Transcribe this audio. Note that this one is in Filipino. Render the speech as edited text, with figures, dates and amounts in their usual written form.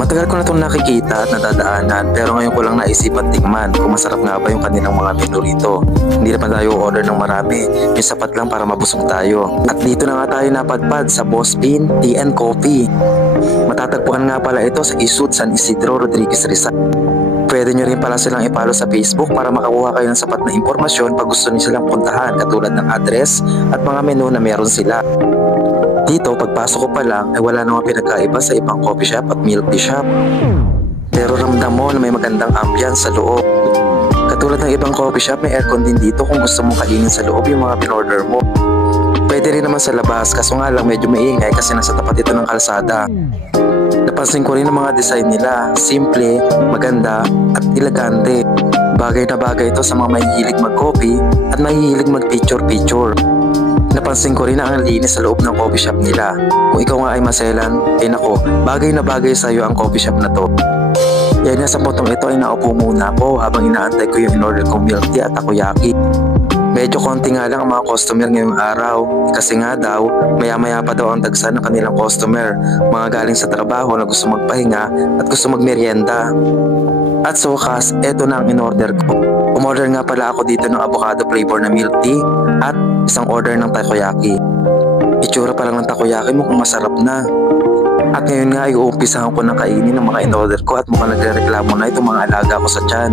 Matagal ko na itong nakikita at nadadaanan pero ngayon ko lang naisipan tikman kung masarap nga ba yung kanilang mga menu rito. Hindi naman tayo order ng marami, yung sapat lang para mabusog tayo. At dito na nga tayo napadpad sa Boss Bean Tea and Coffee. Matatagpuan nga pala ito sa Isud San Isidro Rodriguez Rizal. Pwede nyo rin pala silang i-follow sa Facebook para makakuha kayo ng sapat na impormasyon pag gusto nyo silang puntahan katulad ng address at mga menu na meron sila. Dito, pagpasok ko pa lang ay wala namang pinagkaiba sa ibang coffee shop at milk tea shop. Pero ramdam mo na may magandang ambience sa loob. Katulad ng ibang coffee shop, may aircon din dito kung gusto mong kainin sa loob yung mga pinorder mo. Pwede rin naman sa labas, kaso nga lang medyo maingay kasi nasa tapat ito ng kalsada. Napansin ko rin ang mga design nila, simple, maganda at elegante. Bagay na bagay ito sa mga mahihilig mag-coffee at mahihilig mag-picture-picture. Napansin ko rin na ang linis sa loob ng coffee shop nila. Kung ikaw nga ay maselan, ay nako, bagay na bagay sa iyo ang coffee shop na to. Yan nga sa potong ito ay naupo muna ako habang inaantay ko yung in-order kong milk tea at takoyaki. Medyo konti nga lang ang mga customer ngayong araw kasi nga daw maya-maya pa daw ang dagsa ng kanilang customer, mga galing sa trabaho na gusto magpahinga at gusto magmerienda. At so kas, eto na ang in-order ko. Umorder nga pala ako dito ng avocado flavor na milk tea at isang order ng takoyaki. Itsura pa lang ng takoyaki mo kung masarap na. At ngayon nga ay uumpisahan ko ng kainin ng mga in-order ko at mukhang nagre-reklamo na itong mga alaga ko sa tiyan.